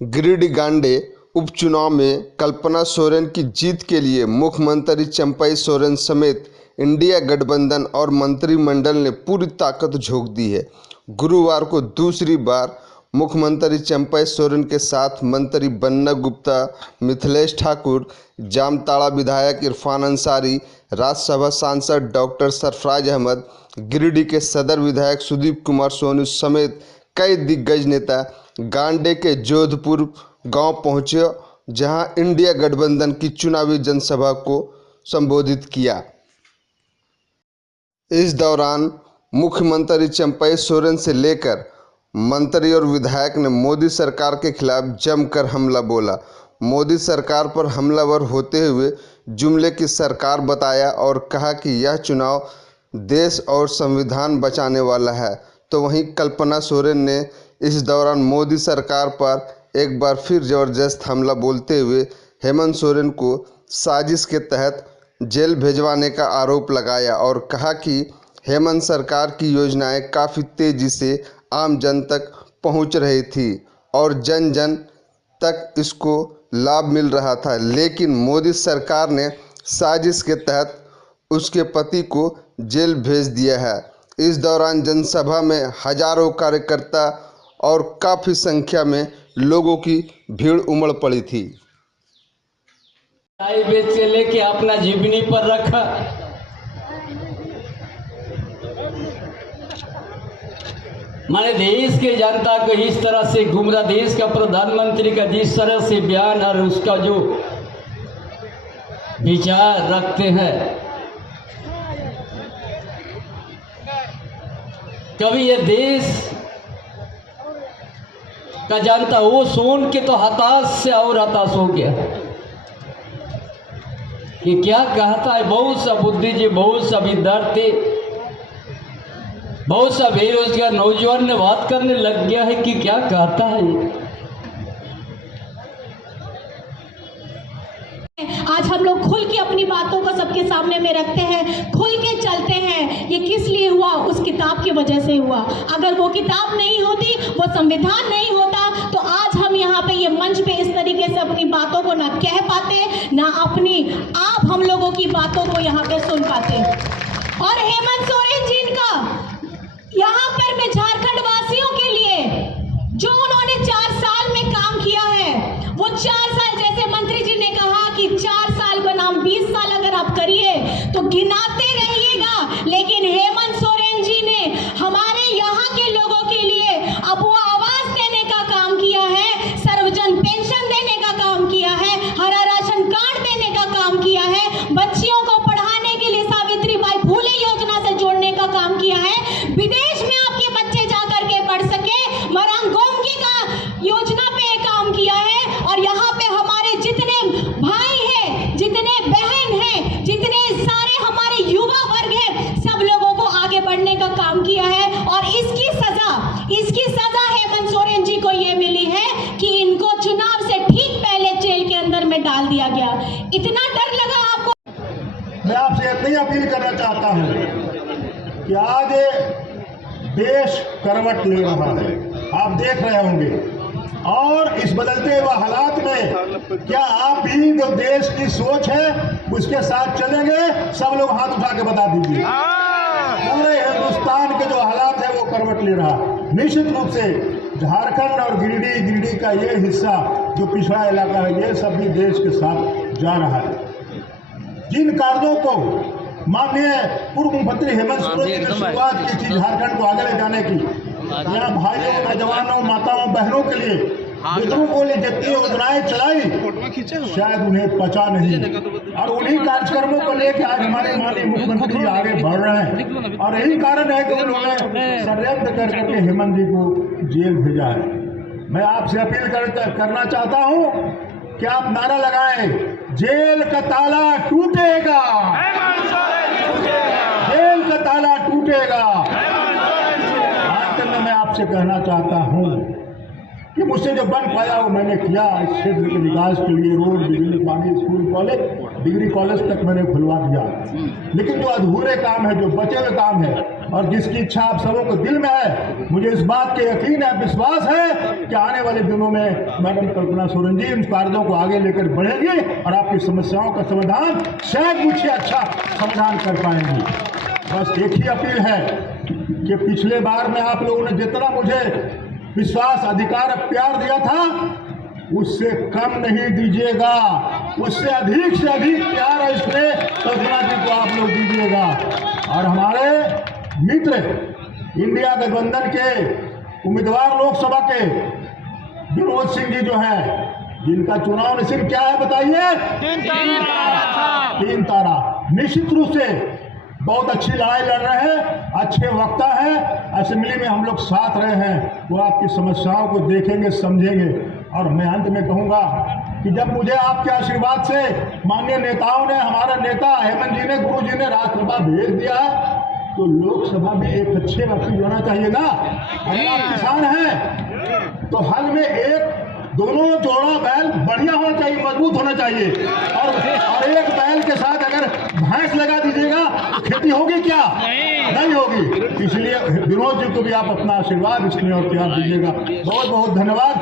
गिरिडीह गांडे उपचुनाव में कल्पना सोरेन की जीत के लिए मुख्यमंत्री चंपई सोरेन समेत इंडिया गठबंधन और मंत्रिमंडल ने पूरी ताकत झोंक दी है। गुरुवार को दूसरी बार मुख्यमंत्री चंपई सोरेन के साथ मंत्री बन्ना गुप्ता, मिथिलेश ठाकुर, जामताड़ा विधायक इरफान अंसारी, राज्यसभा सांसद डॉक्टर सरफराज अहमद, गिरिडीह के सदर विधायक सुदीप कुमार सोनू समेत कई दिग्गज नेता गांडे के जोधपुर गांव पहुंचे, जहां इंडिया गठबंधन की चुनावी जनसभा को संबोधित किया। इस दौरान मुख्यमंत्री चंपई सोरेन से लेकर मंत्री और विधायक ने मोदी सरकार के खिलाफ जमकर हमला बोला। मोदी सरकार पर हमलावर होते हुए जुमले की सरकार बताया और कहा कि यह चुनाव देश और संविधान बचाने वाला है। तो वहीं कल्पना सोरेन ने इस दौरान मोदी सरकार पर एक बार फिर जबरदस्त हमला बोलते हुए हेमंत सोरेन को साजिश के तहत जेल भेजवाने का आरोप लगाया और कहा कि हेमंत सरकार की योजनाएं काफ़ी तेज़ी से आम जन तक पहुंच रही थी और जन जन तक इसको लाभ मिल रहा था, लेकिन मोदी सरकार ने साजिश के तहत उसके पति को जेल भेज दिया है। इस दौरान जनसभा में हजारों कार्यकर्ता और काफ़ी संख्या में लोगों की भीड़ उमड़ पड़ी थी। चाय बेच के लेके अपना जीवनी पर रखा, मैंने देश के जनता को इस तरह से गुमराह, देश का प्रधानमंत्री का जिस तरह से बयान और उसका जो विचार रखते हैं, कभी ये देश का जनता वो सुन के तो हताश से और हताश हो गया कि क्या कहता है। बहुत सा बुद्धिजीवी, बहुत सा विद्यार्थी, बहुत सा बेरोजगार नौजवान ने बात करने लग गया है कि क्या कहता है। आज हम लोग खुल के अपनी बातों को सबके सामने में रखते हैं, खुल के चलते हैं। ये किस लिए हुआ? उस किताब की वजह से हुआ। अगर वो किताब नहीं होती, वो संविधान नहीं होता, तो आज हम यहाँ पे ये मंच पे इस तरीके से अपनी बातों को ना कह पाते, ना अपनी आप हम लोगों की बातों को यहाँ पे सुन पाते। और हेमंत सोरेन जी का यहाँ पर मैं झारखंड वासियों के लिए जो उन्होंने 4 साल में काम किया है, वो 4 साल, जैसे मंत्री जी ने कहा कि 4 साल का नाम 20 साल अगर आप करिए तो गिनाते रहिएगा, लेकिन हेमंत सोरेन जी ने हमारे यहाँ के लोगों के लिए अब वो आवास देने का काम किया है, सर्वजन पेंशन देने का काम किया है, हरा राशन कार्ड देने का काम किया है, बच्चियों को पढ़ाने के लिए सावित्रीबाई फुले योजना से जोड़ने का काम किया है, विदेश में आपके बच्चे जाकर के पढ़ सके, मरांगोमकी का योजना पे काम किया है। और यहाँ पे हमारे जितने भाई हैं, जितने बहन हैं, जितने सारे हमारे युवा वर्ग हैं, सब लोगों को आगे बढ़ने का काम किया है। और इसकी सजा हेमंत सोरेन जी को ये मिली है कि इनको चुनाव से ठीक पहले जेल के अंदर में डाल दिया गया। इतना डर लगा आपको? मैं आपसे इतनी अपील करना चाहता हूँ कि आज देश करवट ले रहा है, आप देख रहे होंगे, और इस बदलते हुए हालात में क्या आप भी जो देश की सोच है उसके साथ चलेंगे? सब लोग हाथ उठा के बता दीजिए। पूरे हिंदुस्तान के जो हालात है वो करवट ले रहा। निश्चित रूप से झारखंड और गिरिडीह का ये हिस्सा जो पिछड़ा इलाका है, ये सब भी देश के साथ जा रहा है। जिन कार्यों को माननीय पूर्व मुख्यमंत्री हेमंत सोरेन ने शुरुआत की थी झारखंड को आगे ले जाने की, यहाँ भाइयों, नौजवानों, माताओं, बहनों के लिए बुजुर्गों को लिए जितनी योजनाएं चलाई, शायद उन्हें पचा नहीं, और उन्हीं कार्यक्रमों को लेकर आज हमारे माननीय मुख्यमंत्री आगे बढ़ रहे हैं। और यही कारण है कि उन्होंने षड्यंत्र कर करके हेमंत जी को जेल भेजा है। मैं आपसे अपील करना चाहता हूँ कि आप नारा लगाएं, जेल का ताला टूटेगा, जेल का ताला टूटेगा। आखिर में मैं आपसे कहना चाहता हूं कि मुझसे जो बन पाया वो मैंने किया। इस क्षेत्र के विकास के लिए रोड, बिजली, पानी, स्कूल, कॉलेज डिग्री कॉलेज तक मैंने खुलवा दिया। लेकिन जो अधूरे काम है, जो बचे हुए काम है, और जिसकी इच्छा आप सबों को दिल में है, मुझे इस बात के यकीन है, विश्वास है कि आने वाले दिनों में मैडम कल्पना सोरेन जी इन कार्यों को आगे लेकर बढ़ेंगी और आपकी समस्याओं का समाधान शायद मुझे अच्छा समाधान कर पाएंगी। बस एक ही अपील है कि पिछले बार में आप लोगों ने जितना मुझे विश्वास, अधिकार, प्यार दिया था, उससे कम नहीं दीजिएगा, उससे अधिक से अधिक प्यार और स्नेह कल्पना जी को आप लोग दीजिएगा। और हमारे मित्र इंडिया गठबंधन के उम्मीदवार लोकसभा के विनोद सिंह जी जो हैं, जिनका चुनाव निश्चित क्या है बताइए? 3 तारा। निश्चित रूप से बहुत अच्छी लड़ाई लड़ रहे हैं, अच्छे वक्ता हैं, असेंबली में हम लोग साथ रहे हैं, वो आपकी समस्याओं को देखेंगे, समझेंगे। और मैं अंत में कहूंगा कि जब मुझे आपके आशीर्वाद से माननीय नेताओं ने, हमारा नेता हेमंत जी ने, गुरु जी ने राज्यसभा भेज दिया, तो लोकसभा में एक अच्छे वकील होना चाहिए ना। अगर आप किसान हैं तो हल में एक, दोनों जोड़ा बैल बढ़िया होना चाहिए, मजबूत होना चाहिए। और एक बैल के साथ अगर भैंस लगा दीजिएगा तो खेती होगी क्या? नहीं होगी। इसलिए विनोद जी को भी आप अपना आशीर्वाद, स्नेह और प्यार दीजिएगा। बहुत बहुत धन्यवाद।